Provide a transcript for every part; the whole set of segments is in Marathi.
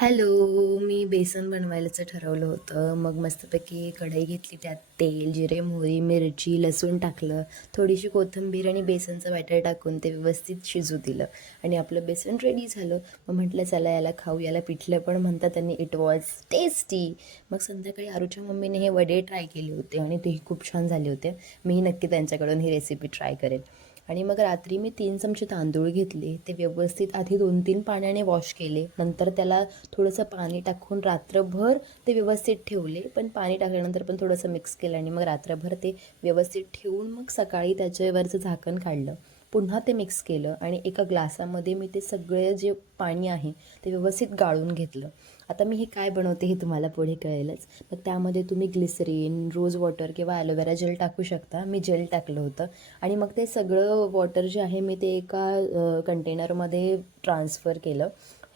हॅलो, मी बेसन बनवायचं ठरवलं होतं. मग मस्तपैकी कढई घेतली, त्यात तेल, जिरे, मोहरी, मिरची, लसूण टाकलं, थोडीशी कोथिंबीर आणि बेसनचं बॅटर टाकून ते व्यवस्थित शिजू दिलं आणि आपलं बेसन रेडी झालं. मग म्हटलं चला याला खाऊ, याला पिठलं पण म्हणतात आणि इट वॉज टेस्टी. मग संध्याकाळी आरूच्या मम्मीने हे वडे ट्राय केले होते आणि तेही खूप छान झाले होते. मीही नक्की त्यांच्याकडून ही रेसिपी ट्राय करेन. आणि मग रात्री मी 3 चमचे तांदूळ घेतले, ते व्यवस्थित आधी 2-3 पाण्याने वॉश केले, नंतर त्याला थोडंसं पाणी टाकून रात्रभर ते व्यवस्थित ठेवले. पण पाणी टाकल्यानंतर पण थोडंसं मिक्स केलं आणि मग रात्रभर ते व्यवस्थित ठेवून मग सकाळी त्याच्यावरचं झाकण काढलं. पुन्हा ते मिक्स केलं आणि एका ग्लासामध्ये मी ते सगळे जे पाणी आहे ते व्यवस्थित गाळून घेतलं. आता मी हे काय बनवते हे तुम्हाला पुढे कळेलच. मग त्यामध्ये तुम्ही ग्लिसरीन, रोज वॉटर किंवा ॲलोवेरा जेल टाकू शकता. मी जेल टाकलं होतं आणि मग ते सगळं वॉटर जे आहे मी ते एका कंटेनरमध्ये ट्रान्सफर केलं.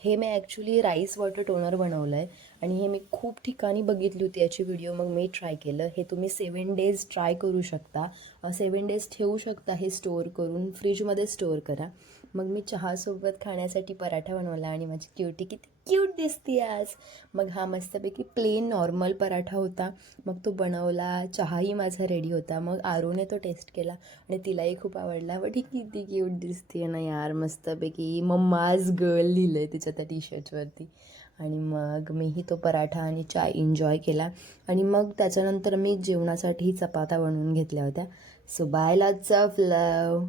हे मी ॲक्च्युली राईस वॉटर टोनर बनवलं आहे आणि हे मी खूप ठिकाणी बघितली होती याची व्हिडिओ, मग मी ट्राय केलं. हे तुम्ही 7 डेज ट्राय करू शकता. 7 डेज ठेवू शकता हे स्टोअर करून, फ्रीजमध्ये स्टोअर करा. मग मी चहासोबत खाण्यासाठी पराठा बनवला आणि माझी क्युटी किती क्यूट दिसते आज. मग हा मस्तपैकी प्लेन नॉर्मल पराठा होता. मग तो बनवला, चहाही माझा रेडी होता. मग आरूने तो टेस्ट केला आणि तिलाही खूप आवडला. बट ही किती क्यूट दिसते ना यार, मस्तपैकी मम्माज गर्ल लिहिलं आहे तिच्या त्या टी शर्टवरती. आणि मग मीही तो पराठा आणि चाय एन्जॉय केला आणि मग त्याच्यानंतर मी जेवणासाठी चपात्या बनवून घेतल्या होत्या. So bye, lots of love.